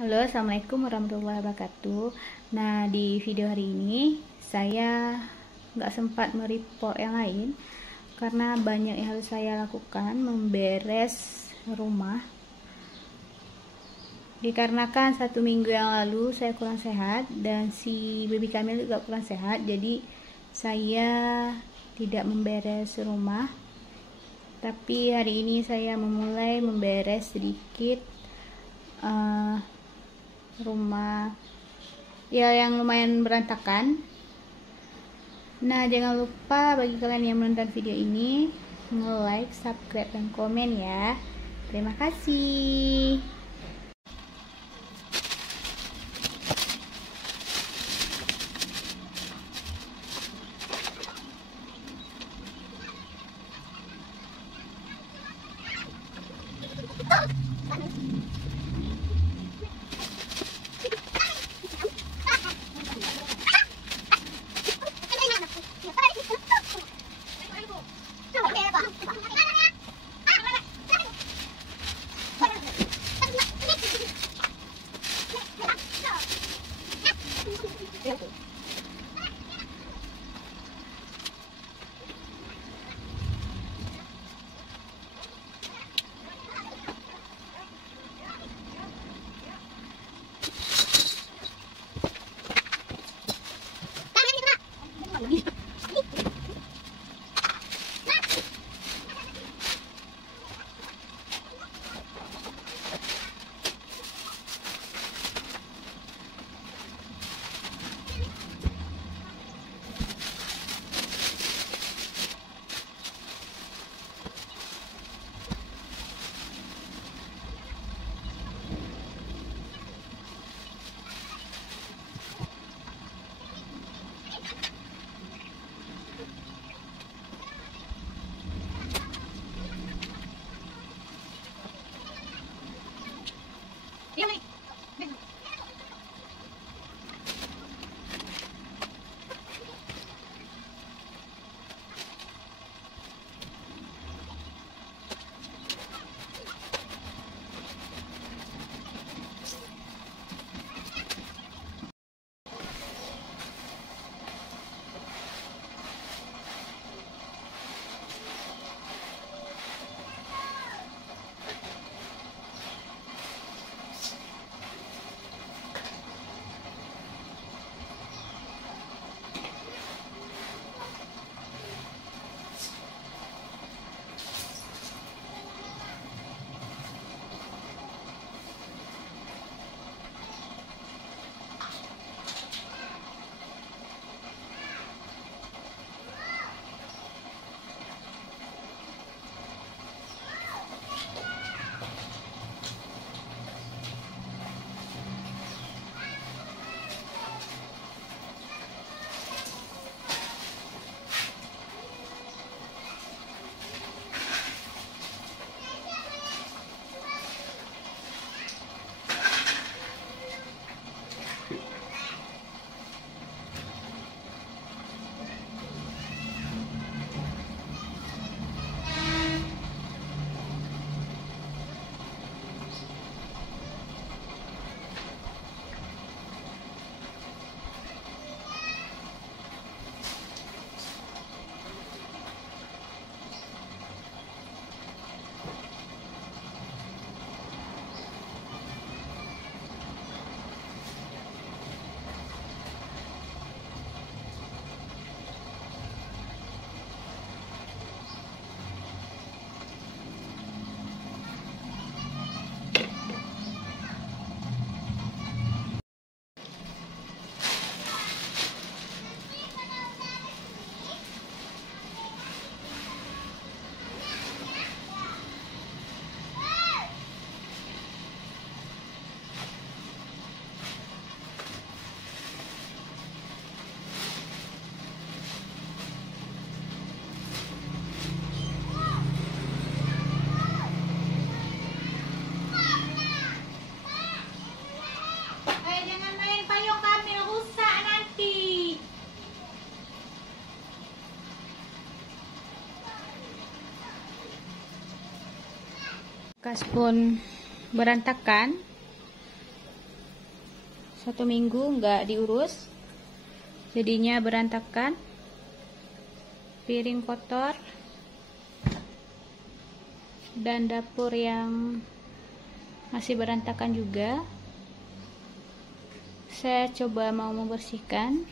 Halo, assalamualaikum warahmatullahi wabarakatuh. Nah, di video hari ini saya nggak sempat mereport yang lain karena banyak yang harus saya lakukan memberes rumah. Dikarenakan 1 minggu yang lalu saya kurang sehat dan si baby Kamil juga kurang sehat, jadi saya tidak memberes rumah. Tapi hari ini saya memulai memberes sedikit rumah ya yang lumayan berantakan. Nah, jangan lupa bagi kalian yang menonton video ini nge-like, subscribe, dan komen ya. Terima kasih. Kas pun berantakan. 1 minggu nggak diurus, jadinya berantakan, piring kotor, dan dapur yang masih berantakan juga. Saya coba mau membersihkan.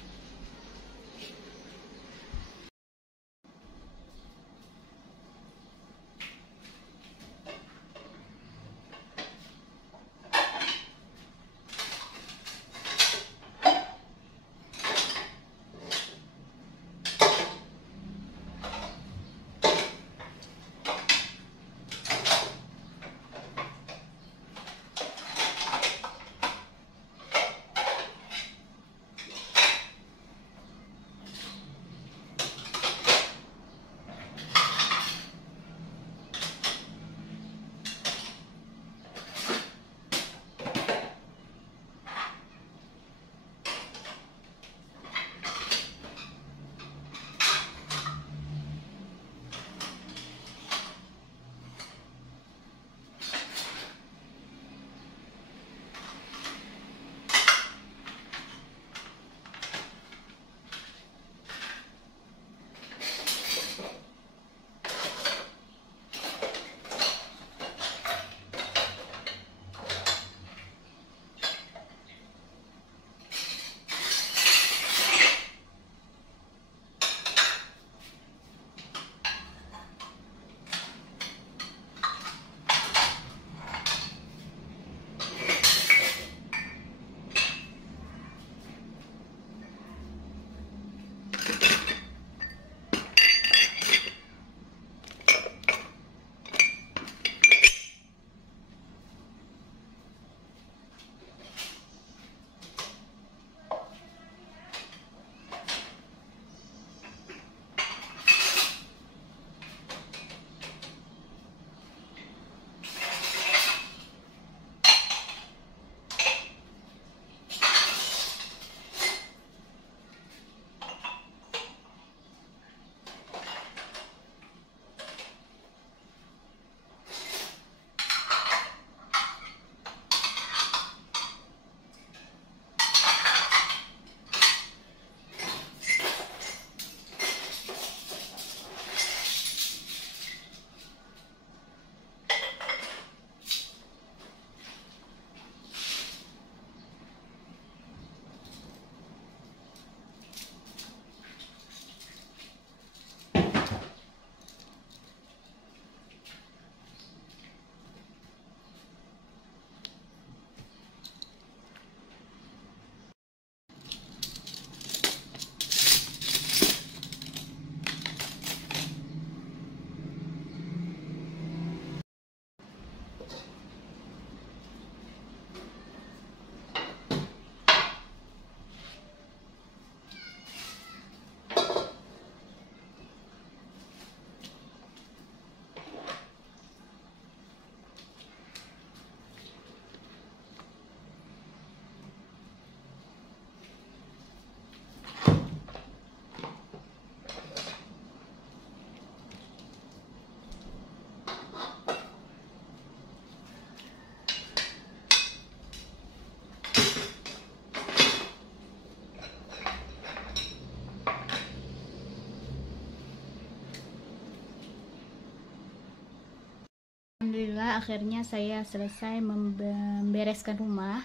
Alhamdulillah akhirnya saya selesai membereskan rumah.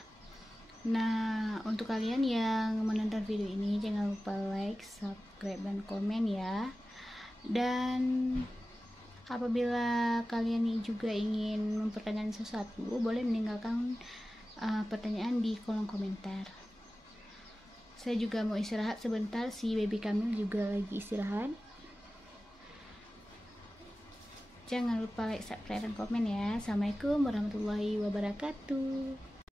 Nah, untuk kalian yang menonton video ini jangan lupa like, subscribe, dan komen ya. Dan apabila kalian juga ingin mempertanyakan sesuatu, boleh meninggalkan pertanyaan di kolom komentar. Saya juga mau istirahat sebentar, si baby Kamil juga lagi istirahat. Jangan lupa like, subscribe, dan komen ya. Assalamualaikum warahmatullahi wabarakatuh.